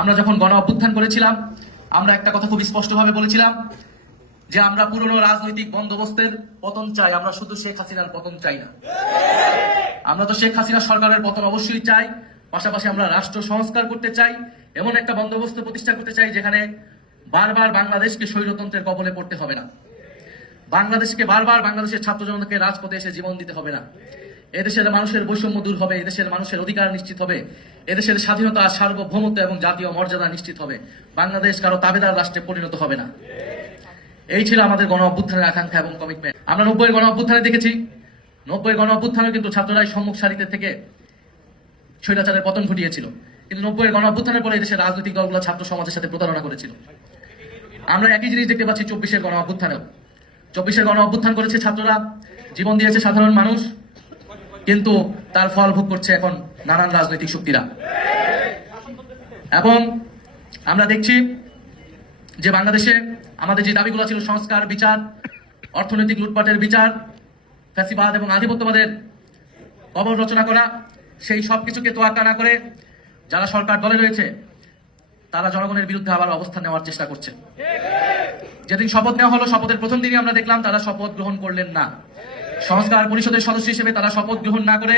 আমরা যখন গণ অভ্যুত্থান করেছিলাম, আমরা একটা কথা খুব স্পষ্টভাবে বলেছিলাম যে আমরা পুরনো রাজনৈতিক বন্দোবস্তের পতন চাই, আমরা শুধু শেখ হাসিনার পতন চাই না। আমরা তো শেখ হাসিনা সরকারের পতন অবশ্যই চাই, পাশাপাশি আমরা রাষ্ট্র সংস্কার করতে চাই, এমন একটা বন্দোবস্ত প্রতিষ্ঠা করতে চাই যেখানে বারবার বাংলাদেশকে স্বৈরতন্ত্রের কবলে পড়তে হবে না, বাংলাদেশের ছাত্র জনতাকে রাজপথে এসে জীবন দিতে হবে না। এদেশের মানুষের বৈষম্য দূর হবে, এদেশের মানুষের অধিকার নিশ্চিত হবে, এদেশের স্বাধীনতা, সার্বভৌমত্ব এবং জাতীয় মর্যাদা নিশ্চিত হবে। বাংলাদেশ কারো তাবেদার রাষ্ট্রে পরিণত হবে না। এই ছিল আমাদের গণ অভ্যুত্থানের আকাঙ্ক্ষা এবং কমিটমেন্ট। আমরা 90-এর গণ অভ্যুত্থানে দেখেছি, 90-এর গণ অভ্যুত্থানে কিন্তু ছাত্ররাই সম্মুখ সারিতে থেকে স্বৈরাচারের পতন ঘটিয়েছিল, কিন্তু 90-এর গণ অভ্যুত্থানের পরে দেশের রাজনৈতিক দলগুলো ছাত্র সমাজের সাথে প্রতারণা করেছিল। আমরা একই জিনিস দেখতে পাচ্ছি 24-এর গণ অভ্যুত্থানেও। 24-এর গণ অভ্যুত্থান করেছে ছাত্ররা, জীবন দিয়েছে সাধারণ মানুষ, কিন্তু তার ফল ভোগ করছে এখন নানান রাজনৈতিক শক্তিরা। এবং আমরা দেখছি যে বাংলাদেশে আমাদের যে দাবিগুলো ছিল, সংস্কার, বিচার, অর্থনৈতিক লুটপাটের বিচার, ফ্যাসিবাদ এবং আধিপত্যবাদের কবর রচনা করা, সেই সবকিছুকে তোয়াক্কা না করে যারা সরকার দলে রয়েছে তারা জনগণের বিরুদ্ধে আবার অবস্থান নেওয়ার চেষ্টা করছে। যেদিন শপথ নেওয়া হলো, শপথের প্রথম দিনই আমরা দেখলাম তারা শপথ গ্রহণ করলেন না। সংস্কার পরিষদের সদস্য হিসেবে তারা শপথ গ্রহণ না করে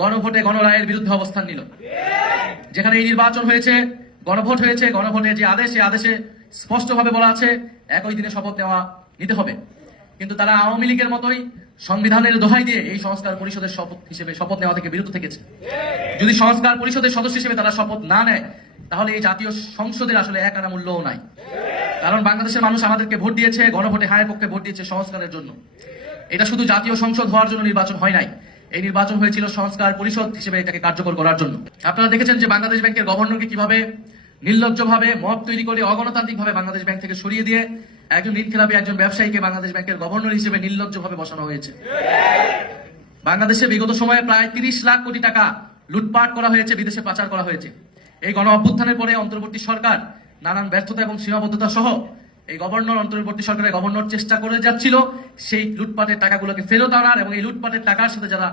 গণভোটে গণরায়ের বিরুদ্ধে অবস্থান নিল। যেখানে এই নির্বাচন হয়েছে, গণভোট হয়েছে, গণভোটে যে আদেশ, সেই আদেশে স্পষ্টভাবে বলা আছে একই দিনে শপথ নিতে হবে। কিন্তু তারা আওয়ামী লীগের মতোই সংবিধানের দোহাই দিয়ে এই সংস্কার পরিষদের শপথ নেওয়া থেকে বিরত থেকেছে। যদি সংস্কার পরিষদের সদস্য হিসেবে তারা শপথ না নেয়, তাহলে এই জাতীয় সংসদের আসলে এক আনা মূল্যও নাই। কারণ বাংলাদেশের মানুষ আমাদেরকে ভোট দিয়েছে, গণভোটে হায়ের পক্ষে ভোট দিয়েছে সংস্কারের জন্য। এটা শুধু জাতীয় সংসদ হওয়ার জন্য নির্বাচন হয় নাই, এই নির্বাচন হয়েছিল সংস্কার পরিষদ হিসেবে এটাকে কার্যকর করার জন্য। আপনারা দেখেছেন যে বাংলাদেশ ব্যাংকের গভর্নরকে কিভাবে নির্লজ্জভাবে মব তৈরি করে অগণতান্ত্রিকভাবে বাংলাদেশ ব্যাংক থেকে সরিয়ে দিয়ে একজন ঋণখেলাপী একজন ব্যবসায়ীকে বাংলাদেশ ব্যাংকের গভর্নর হিসেবে নির্লজ্জভাবে বসানো হয়েছে। বাংলাদেশে বিগত সময়ে প্রায় 30 লাখ কোটি টাকা লুটপাট করা হয়েছে, বিদেশে পাচার করা হয়েছে। এই গণ অভ্যুত্থানের পরে অন্তর্বর্তী সরকার নানান ব্যর্থতা এবং সীমাবদ্ধতা সহ এই অন্তর্বর্তী সরকারের গভর্নর চেষ্টা করে যাচ্ছিল সেই লুটপাটের টাকাগুলোকে ফেরত আনার, এবং এই লুটপাটের টাকার সাথে যারা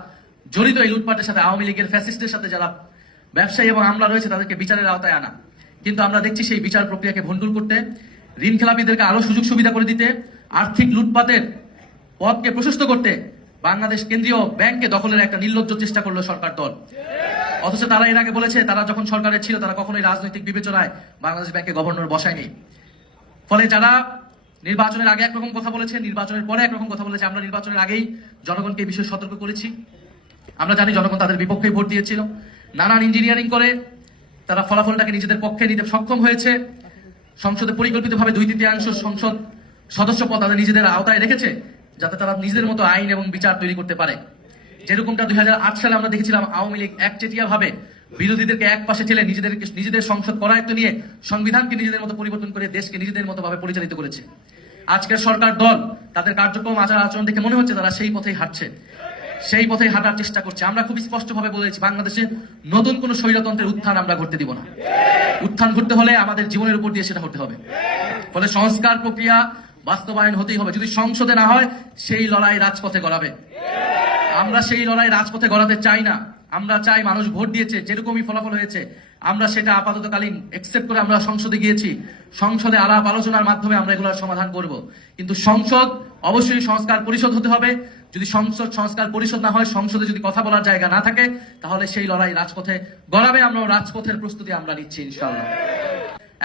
জড়িত, এই লুটপাটের সাথে আওয়ামী লীগের ফ্যাসিস্টের সাথে যারা ব্যবসায়ী এবং আমলা রয়েছে তাদেরকে বিচারের আওতায় আনা। কিন্তু আমরা দেখছি সেই বিচার প্রক্রিয়াকে ভণ্ডুল করতে, ঋণ খেলাপিদেরকে আরো সুযোগ সুবিধা করে দিতে, আর্থিক লুটপাটের পথকে প্রশস্ত করতে বাংলাদেশ কেন্দ্রীয় ব্যাংকে দখলের একটা নির্লজ্জ চেষ্টা করলো সরকার দল। অথচ তারা এর আগে বলেছে তারা যখন সরকারে ছিল তারা কখনোই রাজনৈতিক বিবেচনায় বাংলাদেশ ব্যাংকে গভর্নর বসায়নি। ফলে যারা নির্বাচনের আগে একরকম কথা বলেছে, নির্বাচনের পরে একরকম কথা বলেছে, আমরা নির্বাচনের আগেই জনগণকে এই বিষয়ে সতর্ক করেছি। আমরা জানি জনগণ তাদের বিপক্ষে ভোট দিয়েছিল। নানান ইঞ্জিনিয়ারিং করে তারা ফলাফলটাকে নিজেদের পক্ষে নিতে সক্ষম হয়েছে। সংসদে পরিকল্পিতভাবে 2/3 সংসদ সদস্য পদ তাদের নিজেদের আওতায় রেখেছে, যাতে তারা নিজেদের মতো আইন এবং বিচার তৈরি করতে পারে। যেরকমটা 2008 সালে আমরা দেখেছিলাম আওয়ামী লীগ একচেটিয়া ভাবে বিরোধীদেরকে এক পাশে ঠেলে নিজেদের সংসদ করায়ত্ত নিয়ে সংবিধানকে নিজেদের মতো পরিবর্তন করে দেশকে নিজেদের মতো ভাবে পরিচালিত করেছে। আজকের সরকার দল তাদের কার্যক্রম, আচার আচরণ দেখে মনে হচ্ছে তারা সেই পথেই হাঁটছে, সেই পথেই হাঁটার চেষ্টা করছে। আমরা খুব স্পষ্টভাবে বলেছি বাংলাদেশে নতুন কোন স্বৈরতন্ত্রের উত্থান আমরা ঘটতে দিব না। উত্থান ঘটতে হলে আমাদের জীবনের উপর দিয়ে সেটা হতে হবে। ফলে সংস্কার প্রক্রিয়া বাস্তবায়ন হতেই হবে। যদি সংসদে না হয়, সেই লড়াই রাজপথে গড়াবে। আমরা সেই লড়াই রাজপথে গড়াতে চাই না। আমরা চাই মানুষ ভোট দিয়েছে, যেরকমই ফলাফল হয়েছে আমরা সেটা আপাততকালীন একসেপ্ট করে আমরা সংসদে গিয়েছি। সংসদে আলাপ আলোচনার মাধ্যমে আমরা এগুলোর সমাধান করব। কিন্তু সংসদ অবশ্যই সংস্কার পরিষদ হতে হবে। যদি সংসদ সংস্কার পরিষদ না হয়, সংসদে যদি কথা বলার জায়গা না থাকে, তাহলে সেই লড়াই রাজপথে গড়াবে। আমরা রাজপথের প্রস্তুতি আমরা নিচ্ছি ইনশাআল্লাহ।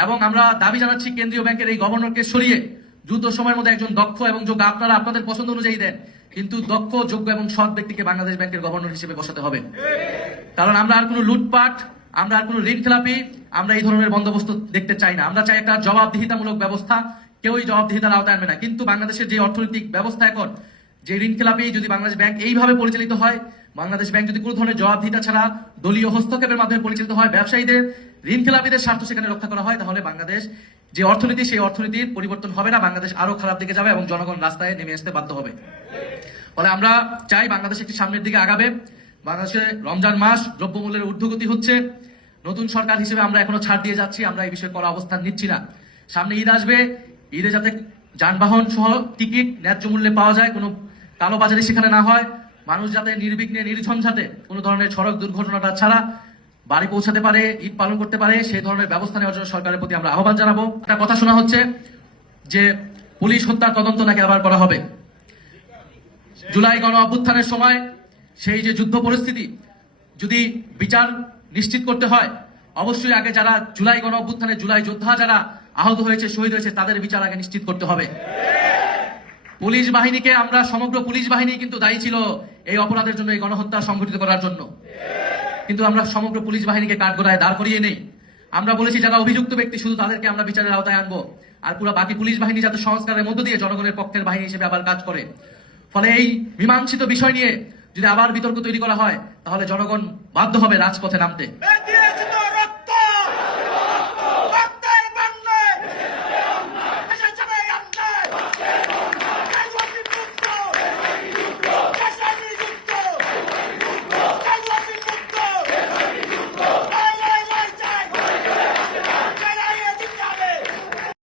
এবং আমরা দাবি জানাচ্ছি কেন্দ্রীয় ব্যাংকের এই গভর্নরকে সরিয়ে দ্রুত সময়ের মধ্যে একজন দক্ষ এবং যোগ্য, আপনারা আপনাদের পছন্দ অনুযায়ী দেন, কিন্তু দক্ষ, যোগ্য এবং সৎ ব্যক্তিকে বাংলাদেশ ব্যাংকের গভর্নর হিসেবে বসাতে হবে। কারণ আমরা আর কোনো লুটপাট, আমরা আর কোনো ঋণ খেলাপি, আমরা এই ধরনের বন্দোবস্ত দেখতে চাই না। আমরা চাই একটা জবাবদিহিতামূলক ব্যবস্থা। কেউই জবাবদিহিতার আওতায় আনবে না। কিন্তু বাংলাদেশের যে অর্থনৈতিক ব্যবস্থা এখন, যে ঋণ খেলাপি, যদি বাংলাদেশ ব্যাংক এইভাবে পরিচালিত হয়, বাংলাদেশ ব্যাংক যদি কোনো ধরনের জবাবদিহিতা ছাড়া দলীয় হস্তক্ষেপের মাধ্যমে পরিচালিত হয়, ব্যবসায়ীদের, ঋণ খেলাপিদের স্বার্থ সেখানে রক্ষা করা হয়, তাহলে বাংলাদেশ যে অর্থনীতি, সেই অর্থনীতির পরিবর্তন হবে না। বাংলাদেশ আরো খারাপ দিকে যাবে এবং জনগণ রাস্তায় নেমে আসতে বাধ্য হবে। ফলে আমরা চাই বাংলাদেশ একটি সামনের দিকে আগাবে। বাংলাদেশে রমজান মাস, দ্রব্যমূল্যের ঊর্ধ্বগতি হচ্ছে। নতুন সরকার হিসেবে আমরা এখনো ছাড় দিয়ে যাচ্ছি, আমরা এই বিষয়ে করা অবস্থান নিচ্ছি না। সামনে ঈদ আসবে, ঈদে যাতে যানবাহন সহ টিকিট ন্যায্য মূল্যে পাওয়া যায়, কোনো কালোবাজারি সেখানে না হয়, মানুষ যাতে নির্বিঘ্নে নির্ঝঞ্ঝাতে কোনো ধরনের সড়ক দুর্ঘটনাটা ছাড়া বাড়ি পৌঁছাতে পারে, ঈদ পালন করতে পারে, সেই ধরনের ব্যবস্থা নেওয়ার জন্য সরকারের প্রতি আমরা আহ্বান জানাবো। একটা কথা শোনা হচ্ছে যে পুলিশ হত্যার তদন্ত নাকি আবার করা হবে। জুলাই গণ অভ্যুত্থানের সময় সেই যে যুদ্ধ পরিস্থিতি, যদি বিচার নিশ্চিত করতে হয়, অবশ্যই আগে যারা জুলাই গণ অভ্যুত্থানে জুলাই যোদ্ধা যারা আহত হয়েছে, শহীদ হয়েছে, তাদের বিচার আগে নিশ্চিত করতে হবে। পুলিশ বাহিনীকে আমরা, সমগ্র পুলিশ বাহিনী কিন্তু দায়ী ছিল এই অপরাধের জন্য, এই গণহত্যা সংঘটিত করার জন্য, কিন্তু আমরা সমগ্র পুলিশ বাহিনীকে কাঠগড়ায় দাঁড় করিয়ে নেই। আমরা বলেছি যারা অভিযুক্ত ব্যক্তি শুধু তাদেরকে আমরা বিচারের আওতায় আনবো, আর পুরো বাকি পুলিশ বাহিনী যাতে সংস্কারের মধ্য দিয়ে জনগণের পক্ষের বাহিনী হিসেবে আবার কাজ করে। ফলে এই মীমাংসিত বিষয় নিয়ে যদি আবার বিতর্ক তৈরি করা হয়, তাহলে জনগণ বাধ্য হবে রাজপথে নামতে।